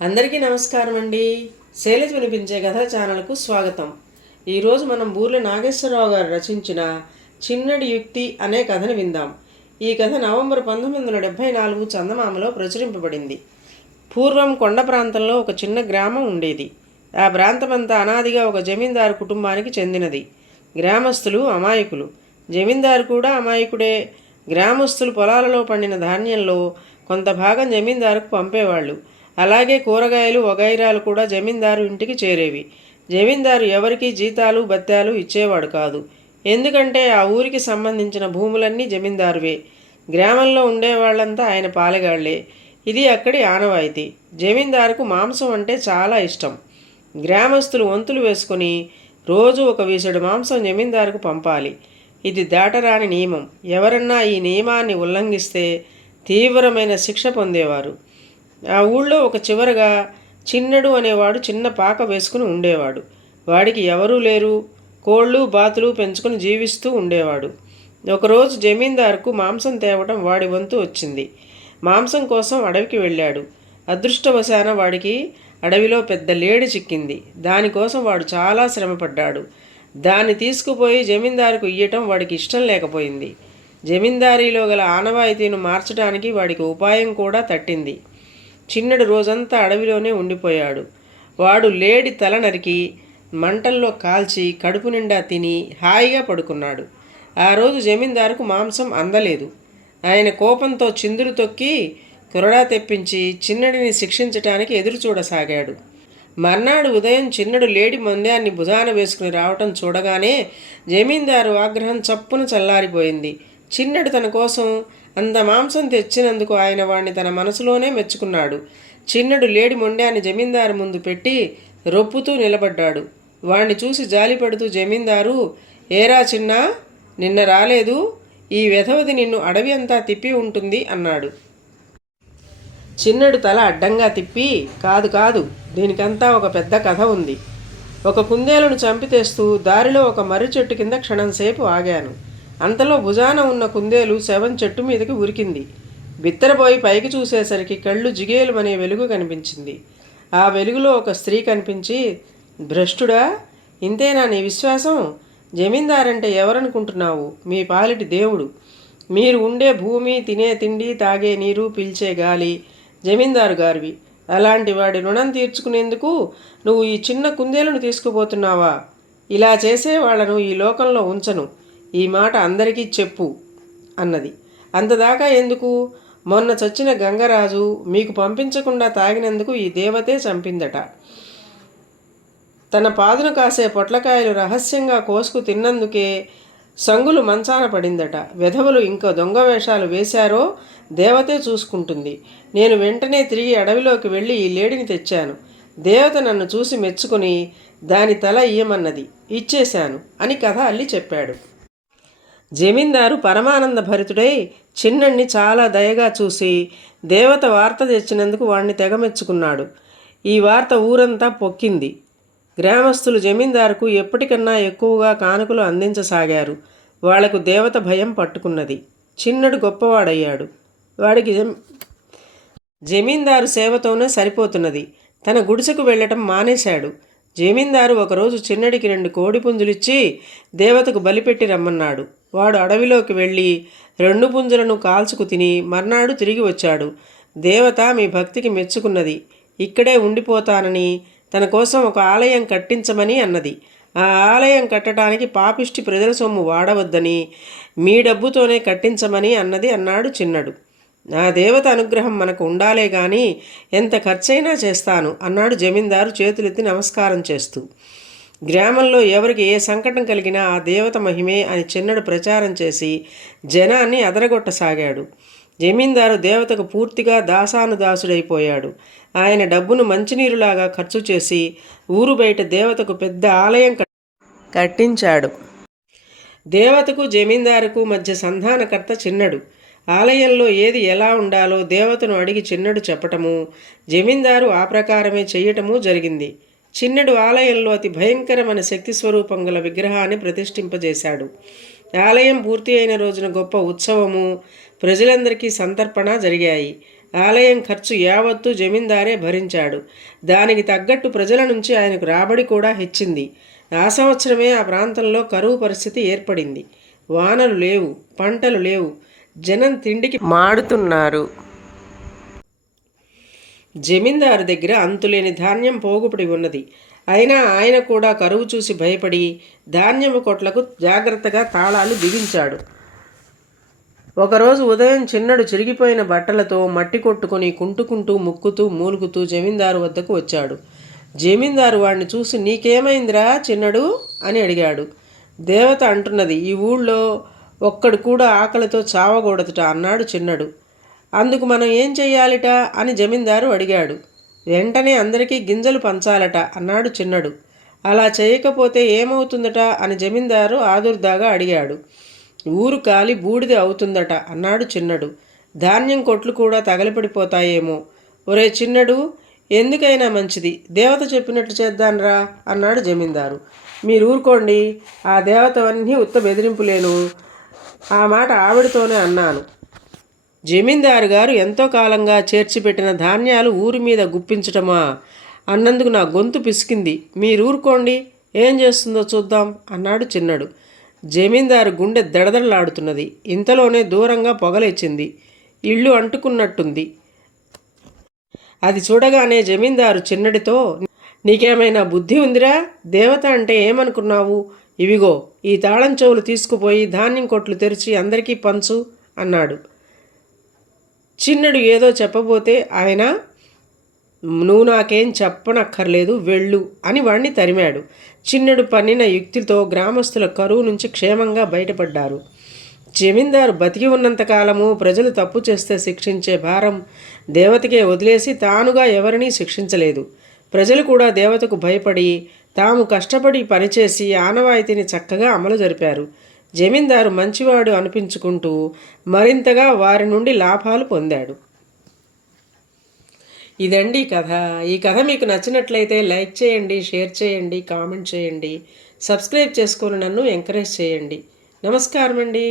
అందరికీ నమస్కారం అండి. శైలజ వినిపించే కథ ఛానల్కు స్వాగతం. ఈరోజు మనం బూర్ల నాగేశ్వరరావు గారు రచించిన చిన్నడి యుక్తి అనే కథను విందాం. ఈ కథ నవంబర్ 1974 చందమామలో ప్రచురింపబడింది. పూర్వం కొండ ప్రాంతంలో ఒక చిన్న గ్రామం ఉండేది. ఆ ప్రాంతమంతా అనాదిగా ఒక జమీందారు కుటుంబానికి చెందినది. గ్రామస్తులు అమాయకులు, జమీందారు కూడా అమాయకుడే. గ్రామస్తులు పొలాలలో పండిన ధాన్యంలో కొంత భాగం జమీందారుకు పంపేవాళ్ళు. అలాగే కూరగాయలు వగైరాలు కూడా జమీందారు ఇంటికి చేరేవి. జమీందారు ఎవరికి జీతాలు బత్యాలు ఇచ్చేవాడు కాదు. ఎందుకంటే ఆ ఊరికి సంబంధించిన భూములన్నీ జమీందారువే. గ్రామంలో ఉండేవాళ్ళంతా ఆయన పాలెగాళ్లే. ఇది అక్కడి ఆనవాయితీ. జమీందారుకు మాంసం అంటే చాలా ఇష్టం. గ్రామస్తులు వంతులు వేసుకొని రోజు ఒక వీసెడు మాంసం జమీందారుకు పంపాలి. ఇది దాటరాని నియమం. ఎవరన్నా ఈ నియమాన్ని ఉల్లంఘిస్తే తీవ్రమైన శిక్ష పొందేవారు. ఆ ఊళ్ళో ఒక చివరగా చిన్నడు అనేవాడు చిన్న పాక వేసుకుని ఉండేవాడు. వాడికి ఎవరూ లేరు. కోళ్ళు బాతులు పెంచుకుని జీవిస్తూ ఉండేవాడు. ఒకరోజు జమీందారుకు మాంసం తేవటం వాడి వంతు వచ్చింది. మాంసం కోసం అడవికి వెళ్ళాడు. అదృష్టవశాన వాడికి అడవిలో పెద్ద లేడి చిక్కింది. దానికోసం వాడు చాలా శ్రమపడ్డాడు. దాన్ని తీసుకుపోయి జమీందారుకు ఇయ్యటం వాడికి ఇష్టం లేకపోయింది. జమీందారీలో గల ఆనవాయితీను మార్చడానికి వాడికి ఉపాయం కూడా తట్టింది. చిన్నడు రోజంతా అడవిలోనే ఉండిపోయాడు. వాడు లేడి తల నరికి మంటల్లో కాల్చి కడుపు నిండా తిని హాయిగా పడుకున్నాడు. ఆ రోజు జమీందారుకు మాంసం అందలేదు. ఆయన కోపంతో చిందులు తొక్కి కొరడా తెప్పించి చిన్నడిని శిక్షించటానికి ఎదురు చూడసాగాడు. మర్నాడు ఉదయం చిన్నడు లేడి మంద్యాన్ని భుజాన వేసుకుని రావటం చూడగానే జమీందారు ఆగ్రహం చప్పున చల్లారిపోయింది. చిన్నడు తన కోసం అంత మాంసం తెచ్చినందుకు ఆయన వాణ్ణి తన మనసులోనే మెచ్చుకున్నాడు. చిన్నడు లేడి మొండాన్ని జమీందారు ముందు పెట్టి రొప్పుతూ నిలబడ్డాడు. వాణ్ణి చూసి జాలిపడుతూ జమీందారు, ఏరా చిన్నా, నిన్న రాలేదు, ఈ వెధవది నిన్ను అడవి అంతా తిప్పి ఉంటుంది అన్నాడు. చిన్నడు తల అడ్డంగా తిప్పి, కాదు కాదు, దీనికంతా ఒక పెద్ద కథ ఉంది. ఒక కుందేలును చంపి తెస్తూ దారిలో ఒక మర్రి చెట్టు కింద క్షణంసేపు ఆగాను. అంతలో భుజాన ఉన్న కుందేలు శవం చెట్టు మీదకి ఉరికింది. బిత్తరపోయి పైకి చూసేసరికి కళ్ళు జిగేలుమనే వెలుగు కనిపించింది. ఆ వెలుగులో ఒక స్త్రీ కనిపించి, భ్రష్టుడా, ఇంతేనా నీ విశ్వాసం? జమీందారంటే ఎవరనుకుంటున్నావు? మీ పాలిటి దేవుడు. మీరు ఉండే భూమి, తినే తిండి, తాగే నీరు, పీల్చే గాలి జమీందారు గారివి. అలాంటి వాడి రుణం తీర్చుకునేందుకు నువ్వు ఈ చిన్న కుందేలును తీసుకుపోతున్నావా? ఇలా చేసే వాళ్లను ఈ లోకంలో ఉంచను. ఈ మాట అందరికీ చెప్పు అన్నది. అంతదాకా ఎందుకు? మొన్న చచ్చిన గంగరాజు మీకు పంపించకుండా తాగినందుకు ఈ దేవతే చంపిందట. తన పాదును కాసే పొట్లకాయలు రహస్యంగా కోసుకు తిన్నందుకే సంగులు మంచాన పడిందట. వెధవలు ఇంకా దొంగ వేషాలు వేశారో దేవతే చూసుకుంటుంది. నేను వెంటనే తిరిగి అడవిలోకి వెళ్ళి ఈ లేడిని తెచ్చాను. దేవత నన్ను చూసి మెచ్చుకొని దాని తల ఇయ్యమన్నది, ఇచ్చేశాను అని కథ అల్లి చెప్పాడు. జమీందారు పరమానంద భరితుడై చిన్నడిని చాలా దయగా చూసి దేవత వార్త తెచ్చినందుకు వాణ్ణి తెగమెచ్చుకున్నాడు. ఈ వార్త ఊరంతా పొక్కింది. గ్రామస్తులు జమీందారుకు ఎప్పటికన్నా ఎక్కువగా కానుకలు అందించసాగారు. వాళ్లకు దేవత భయం పట్టుకున్నది. చిన్నడు గొప్పవాడయ్యాడు. వాడికి జమీందారు సేవతోనే సరిపోతున్నది. తన గుడిసెకు వెళ్ళటం మానేశాడు. జమీందారు ఒకరోజు చిన్నడికి 2 కోడిపుంజులిచ్చి దేవతకు బలిపెట్టి రమ్మన్నాడు. వాడు అడవిలోకి వెళ్ళి 2 పుంజులను కాల్చుకు తిని మర్నాడు తిరిగి వచ్చాడు. దేవత మీ భక్తికి మెచ్చుకున్నది. ఇక్కడే ఉండిపోతానని, తన కోసం ఒక ఆలయం కట్టించమని అన్నది. ఆ ఆలయం కట్టడానికి పాపిష్టి ప్రజల సొమ్ము వాడవద్దని, మీ డబ్బుతోనే కట్టించమని అన్నది అన్నాడు చిన్నడు. నా దేవత అనుగ్రహం మనకు ఉండాలే గాని ఎంత ఖర్చైనా చేస్తాను అన్నాడు జమీందారు చేతులెత్తి నమస్కారం చేస్తూ. గ్రామంలో ఎవరికి ఏ సంకటం కలిగినా ఆ దేవత మహిమే అని చిన్నడు ప్రచారం చేసి జనాన్ని అదరగొట్టసాగాడు. జమీందారు దేవతకు పూర్తిగా దాసానుదాసుడైపోయాడు. ఆయన డబ్బును మంచినీరులాగా ఖర్చు చేసి ఊరు బయట దేవతకు పెద్ద ఆలయం కట్టించాడు. దేవతకు జమీందారుకు మధ్య సంధానకర్త చిన్నడు. ఆలయంలో ఏది ఎలా ఉండాలో దేవతను అడిగి చిన్నడు చెప్పటము, జమీందారు ఆ ప్రకారమే చెయ్యటము జరిగింది. చిన్నడు ఆలయంలో అతి భయంకరమైన శక్తి స్వరూపం గల విగ్రహాన్ని ప్రతిష్ఠింపజేశాడు. ఆలయం పూర్తి అయిన రోజున గొప్ప ఉత్సవము, ప్రజలందరికీ సంతర్పణ జరిగాయి. ఆలయం ఖర్చు యావత్తు జమీందారే భరించాడు. దానికి తగ్గట్టు ప్రజల నుంచి ఆయనకు రాబడి కూడా హెచ్చింది. ఆ సంవత్సరమే ఆ ప్రాంతంలో కరువు పరిస్థితి ఏర్పడింది. వానలు లేవు, పంటలు లేవు, జనం తిండికి మాడుతున్నారు. జమీందారు దగ్గర అంతులేని ధాన్యం పోగుపడి ఉన్నది. అయినా ఆయన కూడా కరువు చూసి భయపడి ధాన్యము కొట్లకు జాగ్రత్తగా తాళాలు బిగించాడు. ఒకరోజు ఉదయం చిన్నడు చిరిగిపోయిన బట్టలతో మట్టి కొట్టుకొని కుంటుకుంటూ ముక్కుతూ మూలుగుతూ జమీందారు వద్దకు వచ్చాడు. జమీందారు వాడిని చూసి, నీకేమైందిరా చిన్నడు అని అడిగాడు. దేవత అంటున్నది, ఈ ఊళ్ళో ఒక్కడు కూడా ఆకలితో చావకూడదుట అన్నాడు చిన్నడు. అందుకు మనం ఏం చెయ్యాలిట అని జమీందారు అడిగాడు. వెంటనే అందరికీ గింజలు పంచాలట అన్నాడు చిన్నడు. అలా చేయకపోతే ఏమవుతుందట అని జమీందారు ఆదుర్దాగా అడిగాడు. ఊరు కాలి బూడిద అవుతుందట అన్నాడు చిన్నడు. ధాన్యం కొట్లు కూడా తగలపడిపోతాయేమో. ఒరే చిన్నడు, ఎందుకైనా మంచిది దేవత చెప్పినట్లు చేద్దాన్రా అన్నాడు జమీందారు. మీరు ఊరుకోండి, ఆ దేవతవన్నీ ఉత్త బెదిరింపులేను. ఆ మాట ఆవిడతోనే అన్నాను. జమీందారు గారు ఎంతో కాలంగా చేర్చిపెట్టిన ధాన్యాలు ఊరి మీద గుప్పించటమా అన్నందుకు నా గొంతు పిసికింది. మీరు ఊరుకోండి, ఏం చేస్తుందో చూద్దాం అన్నాడు చిన్నడు. జమీందారు గుండె దడదడలాడుతున్నది. ఇంతలోనే దూరంగా పొగలేచింది. ఇల్లు అంటుకున్నట్టుంది. అది చూడగానే జమీందారు చిన్నడితో, నీకేమైనా బుద్ధి ఉందిరా? దేవత అంటే ఏమనుకున్నావు? ఇవిగో ఈ తాళం చెవులు తీసుకుపోయి ధాన్యం కొట్లు తెరిచి అందరికీ పంచు అన్నాడు. చిన్నడు ఏదో చెప్పబోతే ఆయన, నువ్వు నాకేం చెప్పనక్కర్లేదు, వెళ్ళు అని వాణ్ణి తరిమాడు. చిన్నడు పన్నిన యుక్తితో గ్రామస్తుల కరువు నుంచి క్షేమంగా బయటపడ్డారు. జమీందారు బతికి ఉన్నంతకాలము ప్రజలు తప్పు చేస్తే శిక్షించే భారం దేవతకే వదిలేసి తానుగా ఎవరినీ శిక్షించలేదు. ప్రజలు కూడా దేవతకు భయపడి తాము కష్టపడి పనిచేసి ఆనవాయితీని చక్కగా అమలు జరిపారు. జమీందారు మంచివాడు అనిపించుకుంటూ మరింతగా వారి నుండి లాభాలు పొందాడు. ఇదండి కథ. ఈ కథ మీకు నచ్చినట్లయితే లైక్ చేయండి, షేర్ చేయండి, కామెంట్ చేయండి, సబ్స్క్రైబ్ చేసుకొని నన్ను ఎంకరేజ్ చేయండి. నమస్కారం అండి.